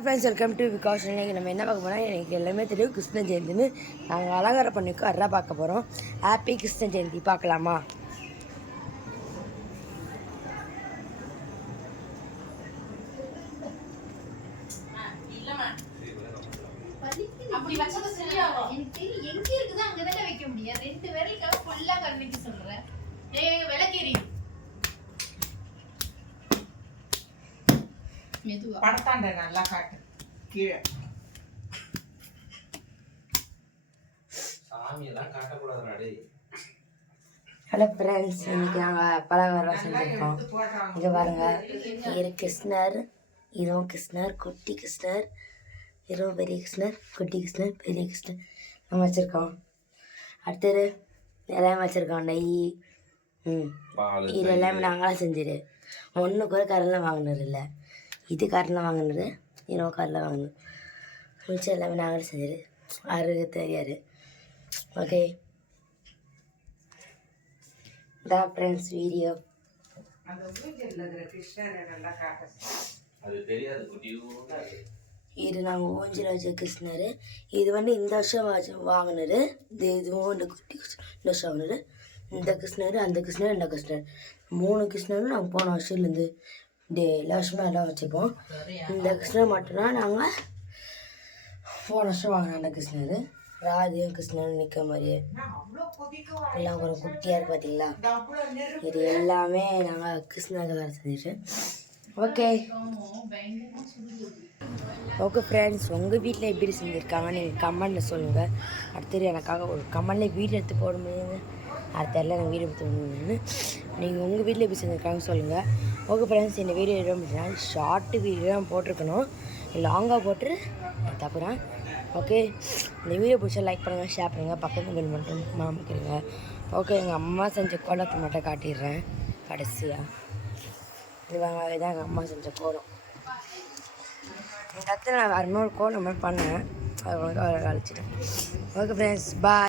Friends welcome to because இன்றைக்கி நம்ம என்ன பார்க்க போகிறோம். எனக்கு எல்லாமே தெரியும் கிருஷ்ண ஜெயந்தின்னு. நாங்கள் அலங்காரம் பண்ணிக்கோ அதான் பார்க்க போகிறோம். ஹாப்பி கிருஷ்ண ஜெயந்தி. பார்க்கலாமா? படத்தாண்ட நல்லா காட்டு கீழே சாமியெல்லாம் காட்டக்கூடாது. ஹலோ ஃப்ரெண்ட்ஸ், இன்னைக்கு நாங்கள் பலகாரம் செஞ்சுருக்கோம். இங்கே பாருங்கள், இது கிருஷ்ணர், இதுவும் கிருஷ்ணர், குட்டி கிருஷ்ணர், இதுவும் பெரிய கிருஷ்ணர், குட்டி கிருஷ்ணர், பெரிய கிருஷ்ணர் நம்ம வச்சுருக்கோம். அடுத்தது எல்லாமே வச்சுருக்கோம். நெய் இது எல்லாமே நாங்களாம் செஞ்சிடு. ஒன்று கூட கரெல்லாம் வாங்கினது இல்லை. இது கரெலாம் வாங்கினது, இன்னும் கரெலாம் வாங்கினது. மிச்சம் எல்லாமே நாங்களே செஞ்சிடு. அருகு தெரியாது. ஓகே, தான் ஃப்ரெண்ட்ஸ் வீடியோ. இது நாங்கள் ஊஞ்சில் வச்ச கிருஷ்ணர். இது இந்த வருஷம் வாங்கினது. இதுவும் இந்த குட்டி இந்த வருஷம் வாங்கினது. இந்த கிருஷ்ணர், அந்த கிருஷ்ணர், இந்த கிருஷ்ணர், 3 கிருஷ்ணரும் நாங்கள் போன வருஷத்துலேருந்து எல்லா வருஷமும் எல்லாம் வச்சுப்போம். இந்த கிருஷ்ணர் மட்டும்தான் நாங்கள் போன வருஷம் வாங்கினோம். அந்த கிருஷ்ணர் ராதியும் கிருஷ்ணரும் நிற்க மாதிரியே எல்லாம் கொஞ்சம் குட்டியாக இருக்கு பார்த்தீங்களா. இது எல்லாமே நாங்கள் கிருஷ்ணருக்கு வேறு செஞ்சுட்டு. ஓகே ஓகே ஃப்ரெண்ட்ஸ், உங்கள் வீட்டில் எப்படி செஞ்சுருக்காங்கன்னு நீங்கள் கமெண்டில் சொல்லுங்கள். அடுத்தது எனக்காக ஒரு கமெண்டில் வீடியோ எடுத்து போட முடியுது. அடுத்த எல்லாம் எனக்கு வீடியோ எடுத்து போடணும்னு நீங்கள் உங்கள் வீட்டில் எப்படி செஞ்சுருக்காங்கன்னு சொல்லுங்கள். ஓகே ஃப்ரெண்ட்ஸ், இந்த வீடியோ எதுவும் அப்படின்னா ஷார்ட்டு வீடியோ தான் போட்டிருக்கணும். லாங்காக போட்டு தப்புறேன். ஓகே, இந்த வீடியோ பிடிச்சா லைக் பண்ணுங்கள், ஷேர் பண்ணுங்கள், பக்கத்து பெல் மட்டும் மாமிக்கிறீங்க. ஓகே, எங்கள் அம்மா செஞ்ச கோலத்தை மட்டும் காட்டிடுறேன் கடைசியாக. இதுதான் எங்கள் அம்மா செஞ்ச கோலம். இந்த இடத்துல நான் வேறு கோலம் மாதிரி பண்ணேன். அதை அழைச்சிட்டேன். ஓகே ஃப்ரெண்ட்ஸ், பாய்.